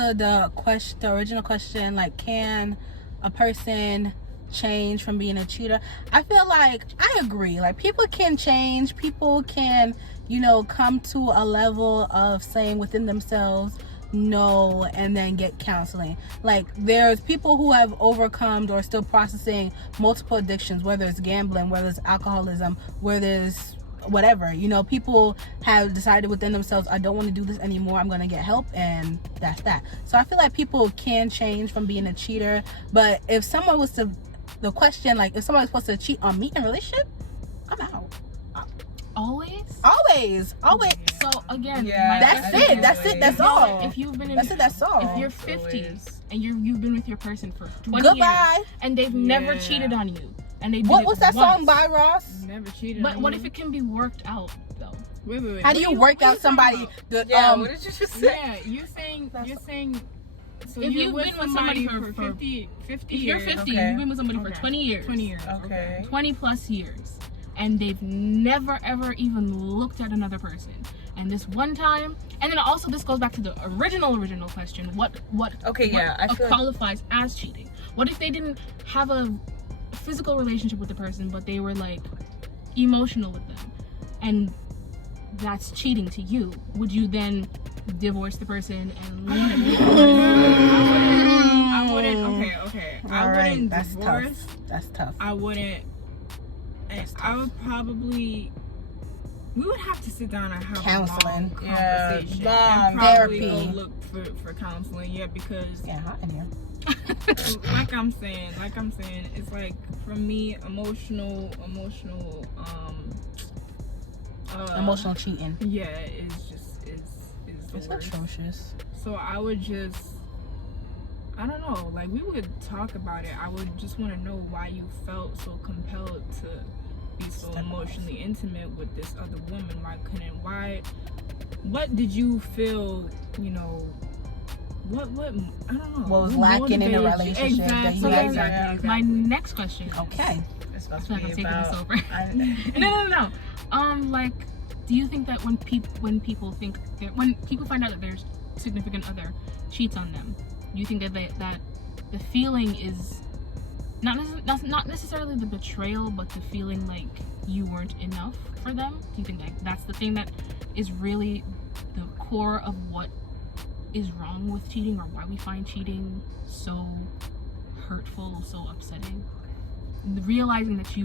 to the original question, like, can a person change from being a cheater? I feel like I agree. Like, people can change. People can, come to a level of saying within themselves no, and then get counseling. Like, there's people who have overcome or still processing multiple addictions, whether it's gambling, whether it's alcoholism, whether it's whatever. People have decided within themselves, I don't want to do this anymore, I'm going to get help, and that's that. So I feel like people can change from being a cheater. But if someone was to, the question, like, if someone was supposed to cheat on me in a relationship, I'm out. Always. So again, that's all. If you've been in, that's all. If you're 50s and you've been with your person for 20 years and they've never cheated on you, and they what's that song by Ross? Never cheated. But what if it can be worked out though? Wait. How do you work out somebody? What did you just say? Yeah, you're saying. So if you've been with somebody for 50 if years, you're 50, you've been with somebody for 20 years. 20 years. Okay. 20 plus years. And they've never ever even looked at another person. And this one time, and then also this goes back to the original question. What qualifies as cheating? What if they didn't have a physical relationship with the person, but they were like emotional with them, and that's cheating to you? Would you then divorce the person and leave them? I wouldn't. Okay. I wouldn't divorce. That's tough. I wouldn't. And I would probably. We would have to sit down and have counseling, a long conversation, long and therapy. Go look for counseling, because hot in here. like I'm saying, it's like, for me, emotional cheating. Yeah, is the it's worst. Atrocious. So I would just, I don't know, like, we would talk about it. I would just want to know why you felt so compelled to be so emotionally intimate with this other woman. What did you feel, what I don't know, what was lacking in the relationship? Exactly. My next question. Okay. It's supposed to be about... this over. No. Like, do you think that when people find out that their significant other cheats on them, do you think that the feeling is not necessarily the betrayal, but the feeling like you weren't enough for them? Do you think that's the thing that is really the core of what is wrong with cheating, or why we find cheating so hurtful, so upsetting? Realizing that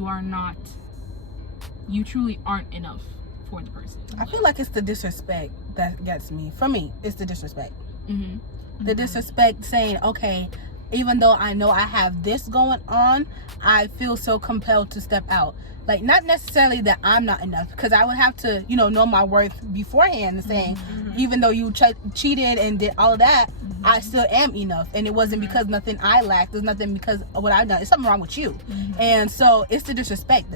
you truly aren't enough for the person. I feel like it's the disrespect that gets me. For me, it's the disrespect. Mm-hmm. The disrespect, saying, okay, even though I know I have this going on, I feel so compelled to step out. Like, not necessarily that I'm not enough, because I would have to, know my worth beforehand, and saying, even though you cheated and did all of that, I still am enough. And it wasn't because nothing I lacked. There's nothing because of what I've done. It's something wrong with you. And so it's the disrespect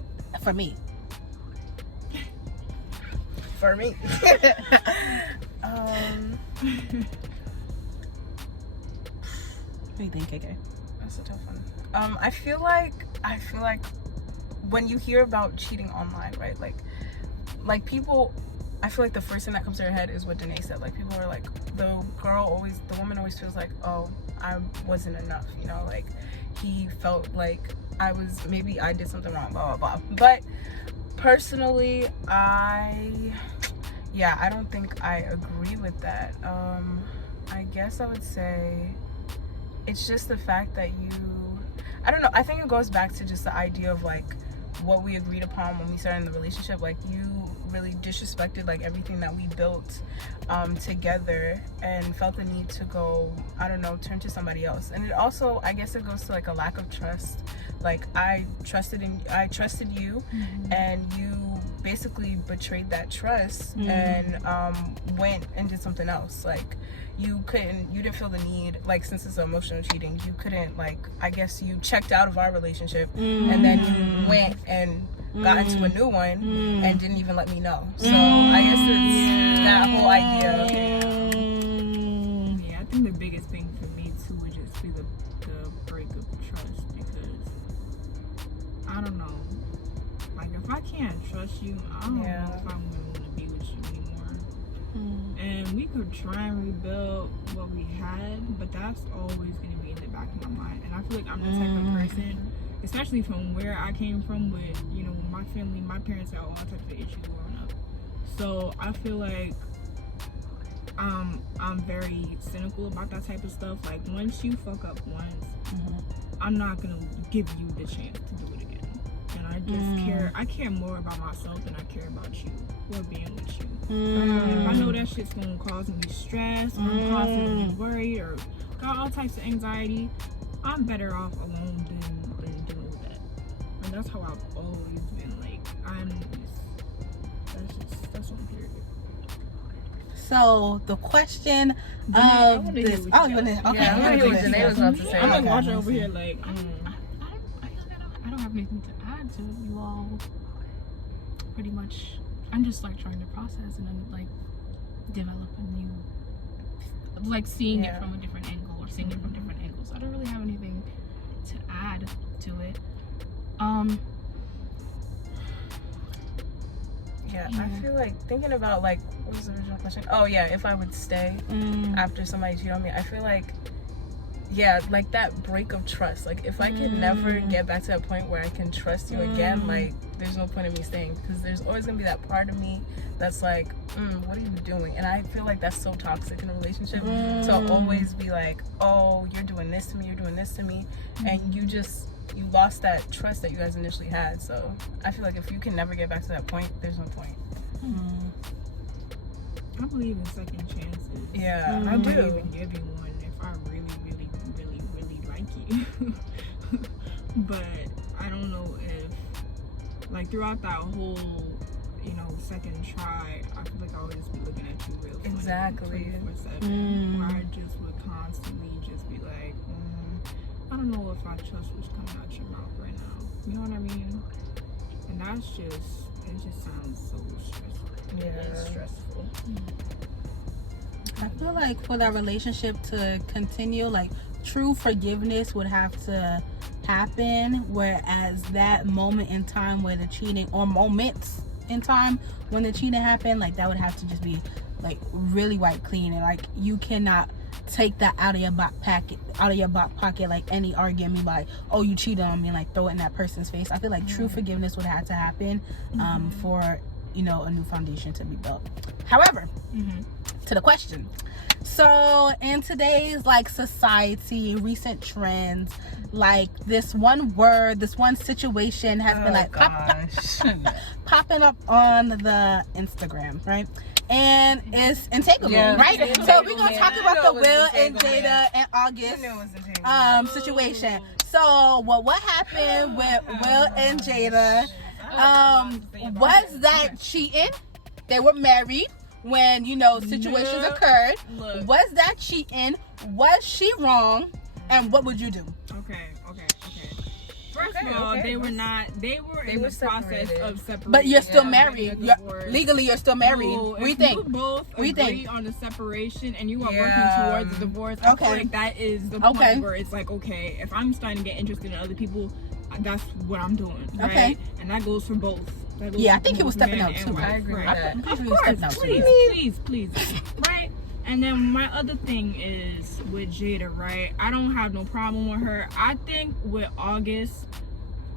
for me. For me. What do you think, KK? That's a tough one. I feel like when you hear about cheating online, right? Like people, I feel like the first thing that comes to your head is what Danae said. Like, people are like, the woman always feels like, oh, I wasn't enough. Like, he felt like maybe I did something wrong, blah, blah, blah. But personally, I don't think I agree with that. I guess I would say it's just the fact that I don't know, I think it goes back to just the idea of, like, what we agreed upon when we started in the relationship. Like, you really disrespected, like, everything that we built together, and felt the need to go, I don't know, turn to somebody else. And it also, I guess it goes to, like, a lack of trust. Like, I trusted you, and you basically betrayed that trust, and went and did something else. Like, you didn't feel the need, like, since it's emotional cheating, you couldn't, like, I guess you checked out of our relationship, and then you went and got into a new one, and didn't even let me know. So I guess it's that whole idea. Yeah, I think the biggest thing for me too would just be the break of trust, because I don't know, like, if I can't trust you, I don't know if I'm gonna want to be with you anymore. And we could try and rebuild what we had, but that's always going to be in the back of my mind. And I feel like I'm the type of person, especially from where I came from with, you know, my family, my parents had all types of issues growing up. So I feel like I'm very cynical about that type of stuff. Like, once you fuck up once, I'm not going to give you the chance to do it again. And I just I care more about myself than I care about you or being with you. If I know that shit's gonna cause me stress, or cause me to be worried, or got all types of anxiety, I'm better off alone than dealing with that. And that's how I've always been. Like, that's on period. So the question Danae, of this. Oh, you want to? Okay. Yeah, I want to hear what Danae was about to say. I'm like watching over here, like. I don't have anything to add to you all. Pretty much, I'm just like trying to process and then like develop a new, like seeing it from a different angle or seeing it from different angles. I don't really have anything to add to it. Yeah, I feel like thinking about like, what was the original question? Oh yeah, if I would stay after somebody cheated on me, I feel like, yeah, like that break of trust. Like, if I can never get back to that point where I can trust you again, like, there's no point in me staying, because there's always gonna be that part of me that's like, what are you doing? And I feel like that's so toxic in a relationship, to always be like, oh, you're doing this to me, you're doing this to me, and you lost that trust that you guys initially had. So I feel like if you can never get back to that point, there's no point. I believe in second chances. Yeah, I I might do. even give you one if I really like you. But I don't know if, like, throughout that whole, you know, second try, I feel like I would just be looking at you real funny, Exactly. 24/7. Where I just would constantly just be like, I don't know if I trust what's coming out your mouth right now. You know what I mean? And that's just, it just sounds so stressful. Yeah. It's stressful. I feel like for that relationship to continue, like, true forgiveness would have to happen, whereas that moment in time where the cheating, or moments in time when the cheating happened, like, that would have to just be like really wiped clean, and like you cannot take that out of your back pocket like any argument, be like, oh, you cheated on me, and like throw it in that person's face. I feel like true forgiveness would have to happen for, you know, a new foundation to be built. However, to the question, so in today's like society, recent trends, like this one word, this one situation has been like popping up on the Instagram, right? And it's Entanglement, right? So we're gonna talk about the Will and Jada and August situation. So what happened with Will and Jada? Was that cheating? They were married when, you know, situations occurred. Was that cheating? Was she wrong? And what would you do? Okay. First of all, they were not. They were in the process of separation. But you're still married. Legally, you're still married. So what do you think? You both agree on the separation, and you are working towards the divorce. I feel like that is the point where it's like, okay, if I'm starting to get interested in other people, that's what I'm doing, right? Okay. And that goes for both. Yeah, I think he was stepping out too. I agree with that. Of course, please, right? And then my other thing is with Jada, right? I don't have no problem with her. I think with August,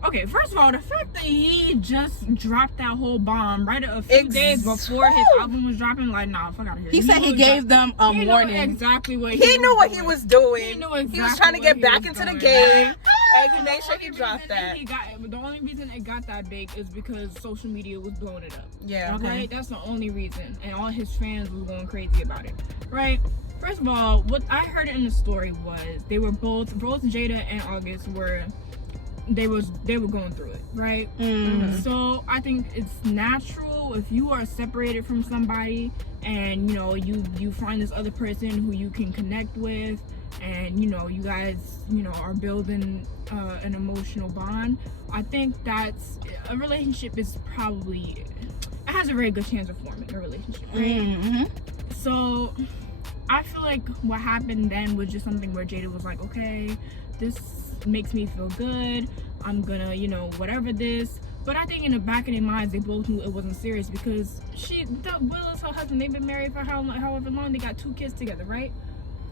okay, first of all, the fact that he just dropped that whole bomb right a few days before his album was dropping, like, nah, fuck out of here. He said he gave them a warning. Exactly what he knew what he was doing. He knew exactly. He was trying to get back into the game. And he made sure he dropped that. The only reason it got that big is because social media was blowing it up. Yeah. Okay, that's the only reason, and all his fans was going crazy about it, right? First of all, what I heard in the story was they were both Jada and August were going through it, right? So I think it's natural if you are separated from somebody and, you know, you find this other person who you can connect with, and, you know, you guys, you know, are building an emotional bond. I think that's a relationship is probably, it has a very good chance of forming a relationship, right? So I feel like what happened then was just something where Jada was like, okay, this makes me feel good, I'm gonna, you know, whatever this. But I think in the back of their minds, they both knew it wasn't serious, because Will is her husband. and they've been married for however long. They got 2 kids together, right?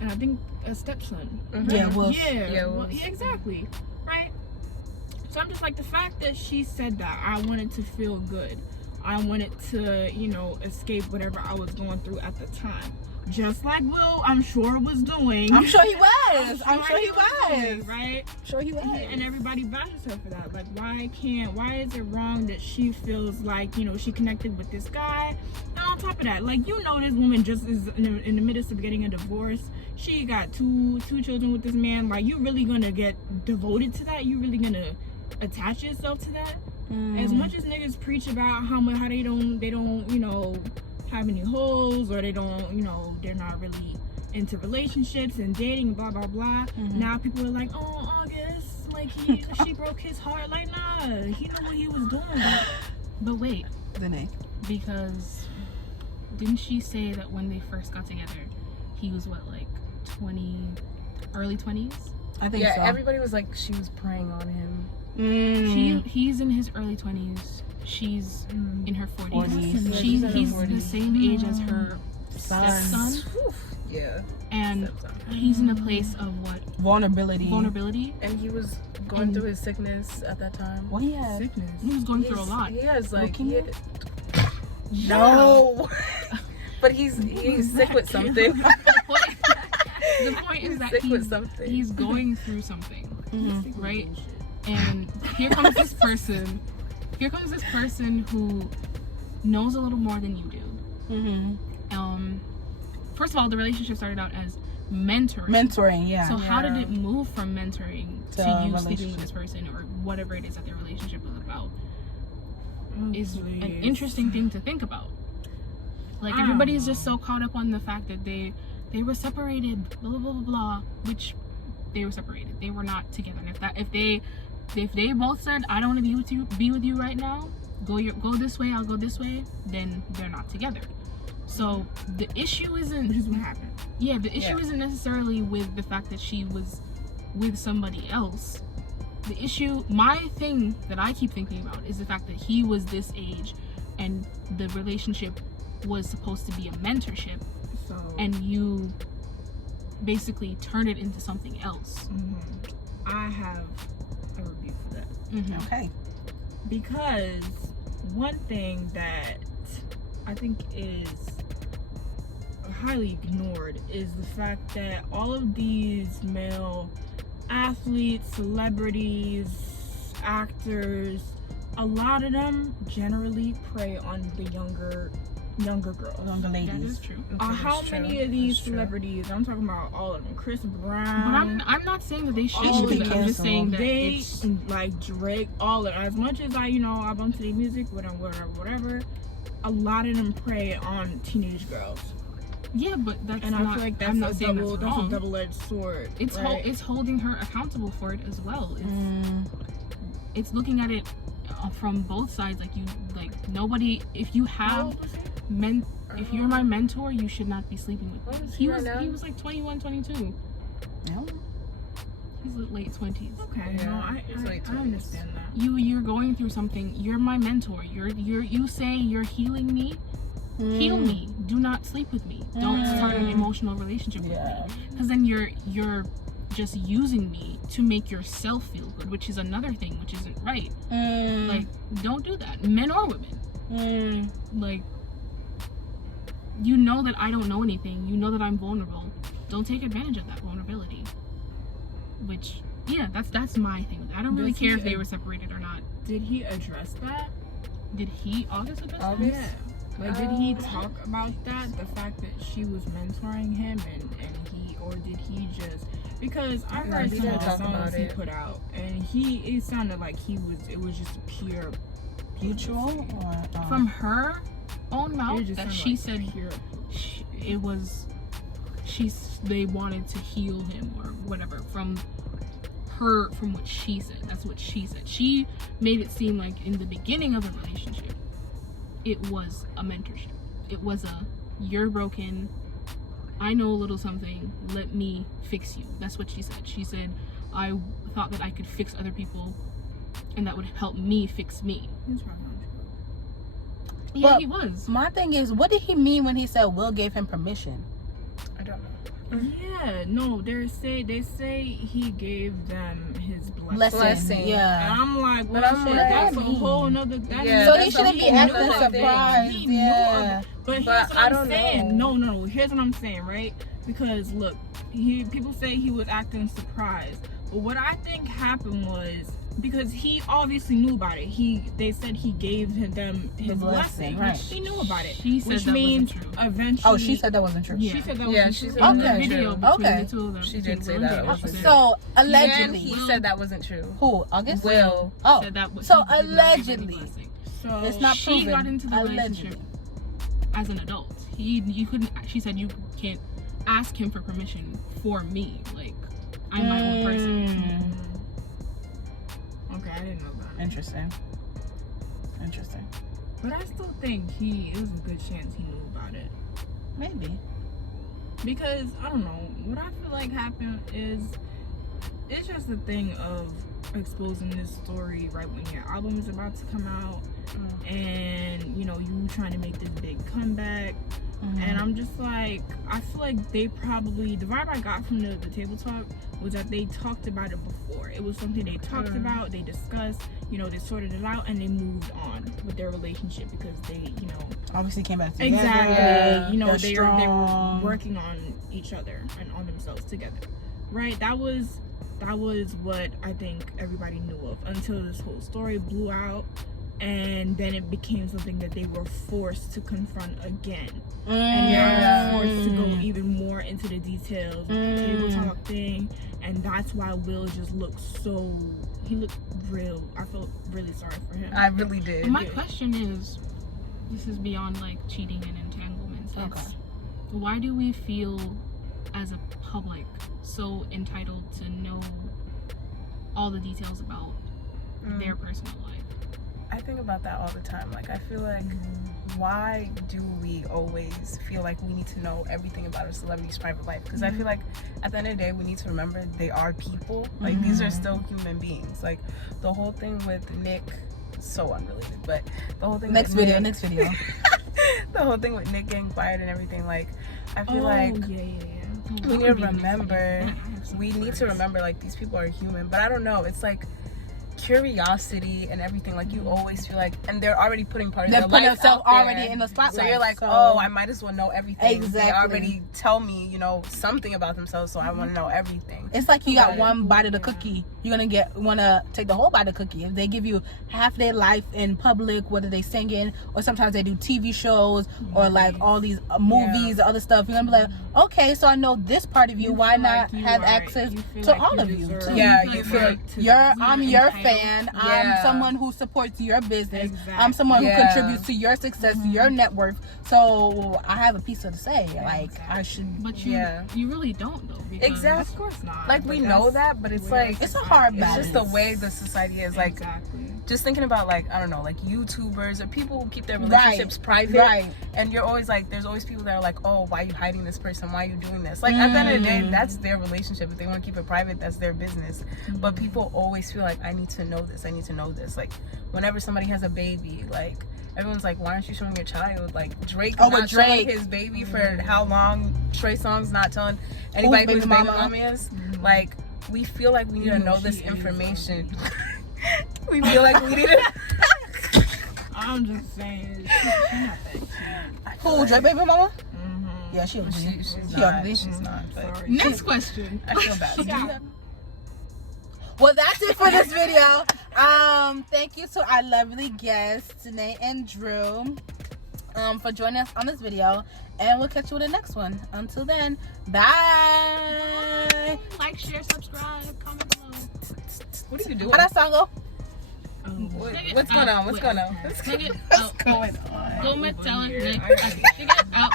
And I think a stepson. Mm-hmm. Yeah, Wolf. Yeah, exactly, right? So I'm just like, the fact that she said that, I wanted to feel good. I wanted to, you know, escape whatever I was going through at the time. Just like Will, I'm sure, was doing. I'm sure he was. I'm sure he doing, was. right? I'm sure he was. And everybody bashes her for that. Like, why is it wrong that she feels like, you know, she connected with this guy? And on top of that, like, you know, this woman just is in the midst of getting a divorce. She got two children with this man. Like, you really gonna get devoted to that? You really gonna attach yourself to that? As much as niggas preach about how they don't, you know, have any hoes, or they don't, you know, they're not really into relationships and dating, blah blah blah. Now people are like, oh, August, like she broke his heart. Like, nah, he knew what he was doing. But wait, Danae. because didn't she say that when they first got together, he was what, like 20, early 20s? I think Yeah, so. everybody was like, she was preying on him. He's in his early 20s. She's in her 40s. He's the same age as her stepson. Yeah. And he's in a place of what? Vulnerability. And he was going through his sickness at that time. What he had? Sickness. He was going through a lot. He has like Leukemia? no, but he's sick with something. The point is that sick with something. he's going through something, right? And here comes this person who knows a little more than you do. First of all, the relationship started out as mentoring. Yeah. So how did it move from mentoring to you sleeping relationship. with this person, or whatever it is that their relationship was about? Is Please. an interesting thing to think about. Like, everybody's just so caught up on the fact that they were separated, blah blah blah blah blah, which they were separated. They were not together. And if they both said, I don't want to be with you right now, go this way, I'll go this way, then they're not together. So the issue isn't, Which is what happened. Yeah, the issue isn't necessarily with the fact that she was with somebody else. The issue, my thing that I keep thinking about, is the fact that he was this age and the relationship was supposed to be a mentorship, So, and you basically turned it into something else. I have a review for that. Okay. Because one thing that I think is highly ignored is the fact that all of these male athletes, celebrities, actors, a lot of them generally prey on the younger girls. Younger That ladies. is true. How many of these celebrities? I'm talking about all of them. Chris Brown. But I'm not saying that they should All do of that. I'm just them. saying that They it's like Drake, all of as much as I bump to their music, whatever. A lot of them prey on teenage girls, yeah, but that's and not. I feel like that's I'm not saying that's wrong. a double-edged sword. It's right? it's holding her accountable for it as well. It's looking at it from both sides. Like nobody. If you How have old was he? if you're my mentor, you should not be sleeping with What me. is He he was right now? he was like 21, 22. No. He's late 20s. Okay, Yeah, no, I he's late I 20s. understand that. You're going through something. You're my mentor. You say you're healing me. Heal me. Do not sleep with me. Don't start an emotional relationship with me. Because then you're just using me to make yourself feel good, which is another thing, which isn't right. Like, don't do that, men or women. Like, you know that I don't know anything. You know that I'm vulnerable. Don't take advantage of that vulnerability. Which, yeah, that's my thing. I don't really care if they were separated or not. Did he address that? Did August address that? Yeah. Like, did he talk about that? The fact that she was mentoring him, or did he just? Because I No, heard he some of didn't the talk songs about he it. put out, and it sounded like it was just pure Mutual or From her own It mouth, just that sounded she like said pure. they wanted to heal him or whatever from what she said. That's what she said. She made it seem like in the beginning of the relationship, it was a mentorship. It was you're broken, I know a little something, let me fix you. That's what she said. She said, I thought that I could fix other people and that would help me fix me. He's probably on Yeah, But he was. my thing is, what did he mean when he said Will gave him permission? I don't know. Yeah, no, they say he gave them his Blessing. Yeah. And I'm like, well, But I'm shit, like, that's a whole nother. Yeah, So that's he shouldn't a be whole acting nother thing. surprised. He knew Yeah. of it. But here's But what I I'm don't saying. know. No. Here's what I'm saying, right? Because look, people say he was acting surprised. But what I think happened was because he obviously knew about it. They said he gave them his blessing. Right. He knew about it. She said which that means wasn't true. eventually. Oh, she said that wasn't true. Yeah. She said that Yeah, wasn't she true. said In the Okay. video between Okay. the two of them. She did say Will that and wasn't Jada. true. So And allegedly, he said that wasn't true. who? August? Will. Oh, Said that was- so he did not give her the allegedly. blessing. So It's not She proven. got into the Allegedly. relationship as an adult. You couldn't. She said you can't ask him for permission for me. Like I'm my own person. Okay, I didn't know that. Interesting. But I still think it was a good chance he knew about it. Maybe. Because, I don't know, what I feel like happened is, it's just a thing of exposing this story right when your album is about to come out. And, you trying to make this big comeback. And I'm just like, I feel like the vibe I got from the table talk was that they talked about it before. It was something they talked about, they discussed, they sorted it out, and they moved on with their relationship because they, Obviously came back together. exactly, They're they were strong. working on each other and on themselves together, right? That was what I think everybody knew of until this whole story blew out. And then it became something that they were forced to confront again. And now they're forced to go even more into the details of the table talk thing. And that's why Will just looked he looked real. I felt really sorry for him. I really did. My question is, this is beyond like cheating and entanglements. Okay. Why do we feel as a public so entitled to know all the details about their personal life? I think about that all the time. Like, I feel like, why do we always feel like we need to know everything about a celebrity's private life? Because I feel like at the end of the day, we need to remember they are people. Like, these are still human beings. Like, the whole thing with Nick, so unrelated, but the whole thing Next with video. the whole thing with Nick getting fired and everything, like, I feel like we need to remember, like, these people are human. But I don't know, it's like curiosity and everything, like, you always feel like, and they're already putting part of their life out there, already in the spotlight, so you're like, so oh, I might as well know everything. Exactly. They already tell me, something about themselves, so I want to know everything. it's like you got one bite of the cookie. You're gonna want to take the whole bite of the cookie. If they give you half their life in public, whether they singing or sometimes they do TV shows or like all these movies or other stuff, you're gonna be like, okay, so I know this part of you. Why not have access to all of you? Too? Yeah, you feel like I'm your fan. I'm someone who supports your business. Exactly. I'm someone who contributes to your success, to your net worth. So I have a piece of the say. Like, I should. But you really don't though. Because Exactly. Of course not. Like, we know that, but it's like, It's a hard it's balance. just the way the society is. Like, Exactly. just thinking about, like, I don't know, like YouTubers or people who keep their relationships private, and you're always like, there's always people that are like, oh, why are you hiding this person, why are you doing this? Like, at the end of the day, that's their relationship. If they want to keep it private, that's their business. But people always feel like, I need to know this. Like, whenever somebody has a baby, like, everyone's like, why aren't you showing your child? Like, Drake not showing his baby for how long? Trey Songz not telling anybody who his baby mama is. Like, we feel like we need to know this information. We feel like we need to. I'm just saying, she's not that cute. Who, Drake baby mama? Yeah, She's not. But Sorry. Next question. I feel bad. Well, that's it for this video. Thank you to our lovely guests, Danae and Drew, for joining us on this video. And we'll catch you with the next one. Until then, bye. Like, share, subscribe, comment below. What are you doing? How that song go? What's going on? Nigga, What's going on? Go tell her, nigga, out.